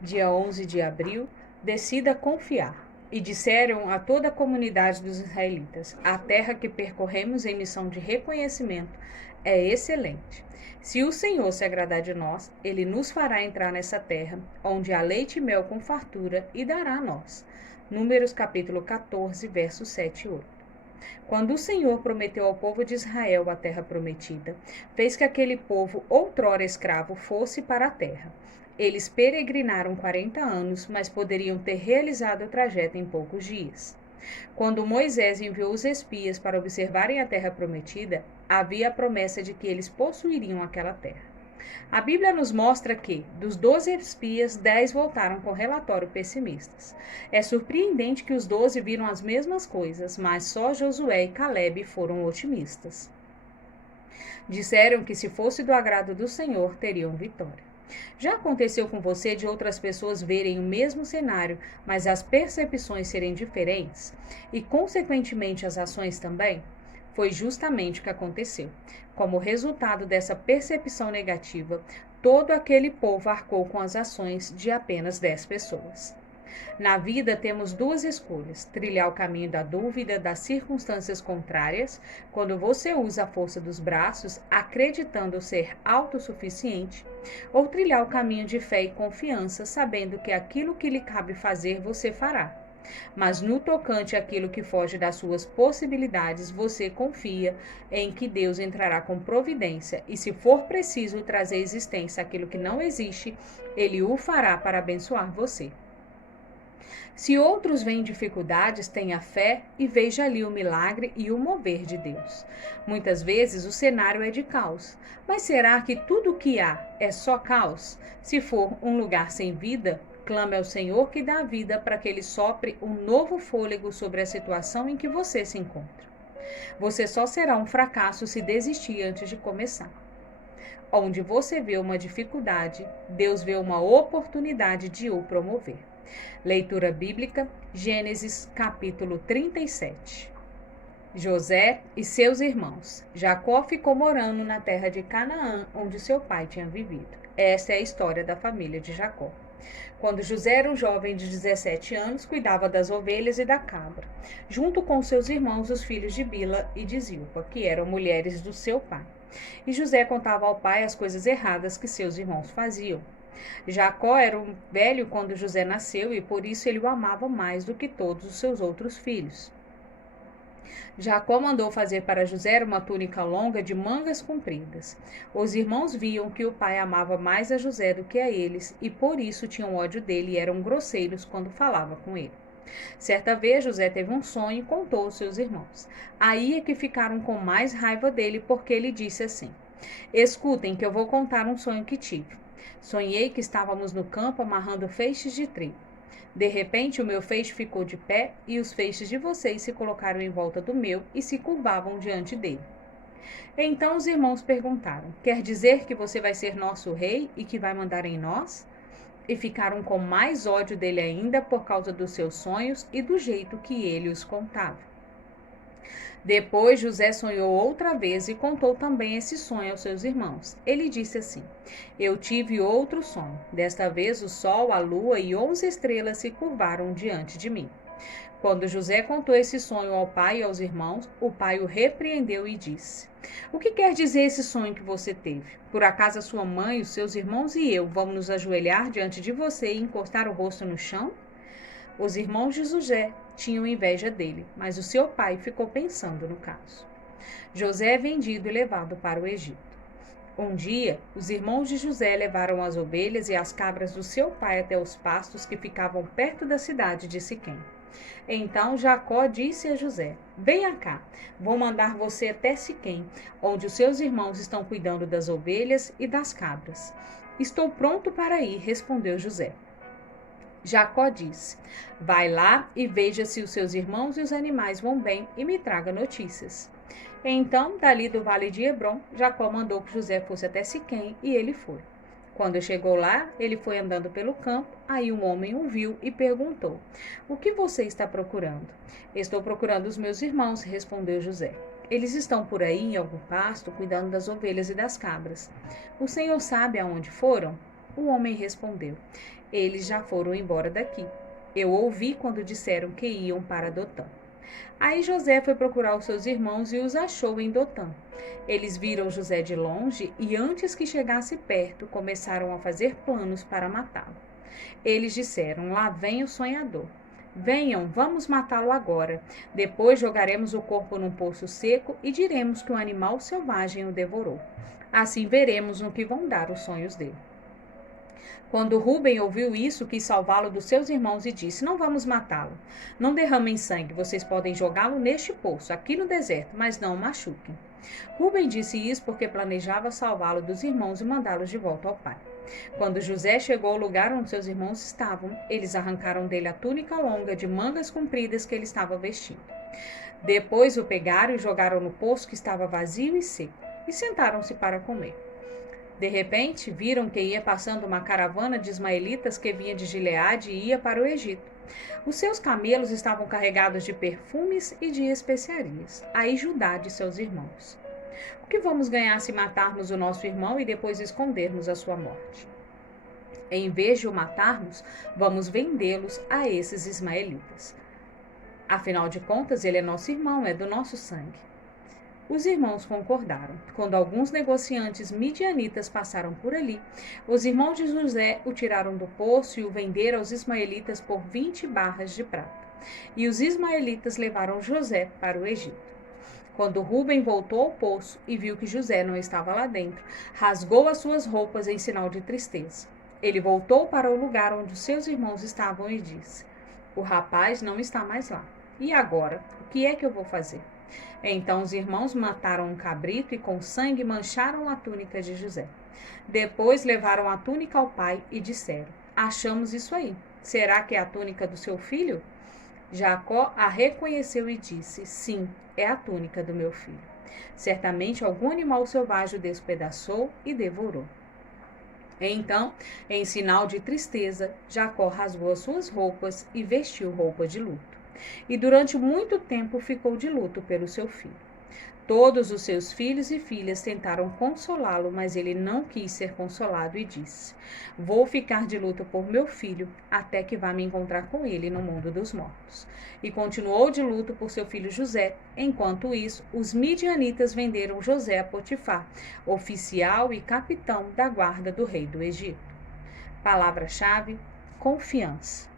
dia 11 de abril, decida confiar. E disseram a toda a comunidade dos israelitas: a terra que percorremos em missão de reconhecimento é excelente. Se o Senhor se agradar de nós, ele nos fará entrar nessa terra, onde há leite e mel com fartura, e dará a nós. Números capítulo 14, versos 7 e 8. Quando o Senhor prometeu ao povo de Israel a terra prometida, fez que aquele povo, outrora escravo, fosse para a terra. Eles peregrinaram 40 anos, mas poderiam ter realizado o trajeto em poucos dias. Quando Moisés enviou os espias para observarem a terra prometida, havia a promessa de que eles possuiriam aquela terra. A Bíblia nos mostra que, dos 12 espias, 10 voltaram com relatório pessimistas. É surpreendente que os 12 viram as mesmas coisas, mas só Josué e Calebe foram otimistas. Disseram que, se fosse do agrado do Senhor, teriam vitória. Já aconteceu com você de outras pessoas verem o mesmo cenário, mas as percepções serem diferentes? E, consequentemente, as ações também? Foi justamente o que aconteceu. Como resultado dessa percepção negativa, todo aquele povo arcou com as ações de apenas 10 pessoas. Na vida temos duas escolhas: trilhar o caminho da dúvida, das circunstâncias contrárias, quando você usa a força dos braços, acreditando ser autossuficiente, ou trilhar o caminho de fé e confiança, sabendo que aquilo que lhe cabe fazer, você fará. Mas no tocante àquilo que foge das suas possibilidades, você confia em que Deus entrará com providência e, se for preciso trazer à existência aquilo que não existe, Ele o fará para abençoar você. Se outros veem dificuldades, tenha fé e veja ali o milagre e o mover de Deus. Muitas vezes o cenário é de caos, mas será que tudo o que há é só caos? Se for um lugar sem vida, clame ao Senhor que dá vida para que Ele sopre um novo fôlego sobre a situação em que você se encontra. Você só será um fracasso se desistir antes de começar. Onde você vê uma dificuldade, Deus vê uma oportunidade de o promover. Leitura bíblica, Gênesis capítulo 37. José e seus irmãos. Jacó ficou morando na terra de Canaã, onde seu pai tinha vivido. Essa é a história da família de Jacó. Quando José era um jovem de 17 anos, cuidava das ovelhas e da cabra, junto com seus irmãos, os filhos de Bila e de Zilpa, que eram mulheres do seu pai. E José contava ao pai as coisas erradas que seus irmãos faziam. Jacó era um velho quando José nasceu e por isso ele o amava mais do que todos os seus outros filhos. Jacó mandou fazer para José uma túnica longa de mangas compridas. Os irmãos viam que o pai amava mais a José do que a eles e por isso tinham ódio dele e eram grosseiros quando falava com ele. Certa vez José teve um sonho e contou aos seus irmãos. Aí é que ficaram com mais raiva dele porque ele disse assim: escutem que eu vou contar um sonho que tive. Sonhei que estávamos no campo amarrando feixes de trigo. De repente, o meu feixe ficou de pé e os feixes de vocês se colocaram em volta do meu e se curvavam diante dele. Então os irmãos perguntaram: quer dizer que você vai ser nosso rei e que vai mandar em nós? E ficaram com mais ódio dele ainda por causa dos seus sonhos e do jeito que ele os contava. Depois José sonhou outra vez e contou também esse sonho aos seus irmãos. Ele disse assim: eu tive outro sonho. Desta vez o sol, a lua e 11 estrelas se curvaram diante de mim. Quando José contou esse sonho ao pai e aos irmãos, o pai o repreendeu e disse: o que quer dizer esse sonho que você teve? Por acaso a sua mãe, os seus irmãos e eu vamos nos ajoelhar diante de você e encostar o rosto no chão? Os irmãos de José tinham inveja dele, mas o seu pai ficou pensando no caso. José é vendido e levado para o Egito. Um dia, os irmãos de José levaram as ovelhas e as cabras do seu pai até os pastos que ficavam perto da cidade de Siquém. Então Jacó disse a José: venha cá, vou mandar você até Siquém, onde os seus irmãos estão cuidando das ovelhas e das cabras. Estou pronto para ir, respondeu José. Jacó disse: vai lá e veja se os seus irmãos e os animais vão bem e me traga notícias. Então, dali do vale de Hebrom, Jacó mandou que José fosse até Siquém e ele foi. Quando chegou lá, ele foi andando pelo campo, aí um homem o viu e perguntou: o que você está procurando? Estou procurando os meus irmãos, respondeu José. Eles estão por aí em algum pasto, cuidando das ovelhas e das cabras. O senhor sabe aonde foram? O homem respondeu: eles já foram embora daqui. Eu ouvi quando disseram que iam para Dotã. Aí José foi procurar os seus irmãos e os achou em Dotã. Eles viram José de longe e, antes que chegasse perto, começaram a fazer planos para matá-lo. Eles disseram: lá vem o sonhador. Venham, vamos matá-lo agora. Depois jogaremos o corpo num poço seco e diremos que um animal selvagem o devorou. Assim veremos no que vão dar os sonhos dele. Quando Rúben ouviu isso, quis salvá-lo dos seus irmãos e disse: não vamos matá-lo. Não derramem sangue, vocês podem jogá-lo neste poço, aqui no deserto, mas não o machuquem. Rúben disse isso porque planejava salvá-lo dos irmãos e mandá-los de volta ao pai. Quando José chegou ao lugar onde seus irmãos estavam, eles arrancaram dele a túnica longa de mangas compridas que ele estava vestindo. Depois o pegaram e jogaram no poço que estava vazio e seco, e sentaram-se para comer. De repente, viram que ia passando uma caravana de ismaelitas que vinha de Gileade e ia para o Egito. Os seus camelos estavam carregados de perfumes e de especiarias. Aí Judá disse seus irmãos: o que vamos ganhar se matarmos o nosso irmão e depois escondermos a sua morte? Em vez de o matarmos, vamos vendê-los a esses ismaelitas. Afinal de contas, ele é nosso irmão, é do nosso sangue. Os irmãos concordaram. Quando alguns negociantes midianitas passaram por ali, os irmãos de José o tiraram do poço e o venderam aos ismaelitas por 20 barras de prata. E os ismaelitas levaram José para o Egito. Quando Rúben voltou ao poço e viu que José não estava lá dentro, rasgou as suas roupas em sinal de tristeza. Ele voltou para o lugar onde os seus irmãos estavam e disse: o rapaz não está mais lá. E agora, o que é que eu vou fazer? Então os irmãos mataram um cabrito e com sangue mancharam a túnica de José. Depois levaram a túnica ao pai e disseram: achamos isso aí. Será que é a túnica do seu filho? Jacó a reconheceu e disse: sim, é a túnica do meu filho. Certamente algum animal selvagem o despedaçou e devorou. Então, em sinal de tristeza, Jacó rasgou as suas roupas e vestiu roupa de luto. E durante muito tempo ficou de luto pelo seu filho. Todos os seus filhos e filhas tentaram consolá-lo, mas ele não quis ser consolado e disse: vou ficar de luto por meu filho até que vá me encontrar com ele no mundo dos mortos. E continuou de luto por seu filho José. Enquanto isso, os midianitas venderam José a Potifar, oficial e capitão da guarda do rei do Egito. Palavra-chave: confiança.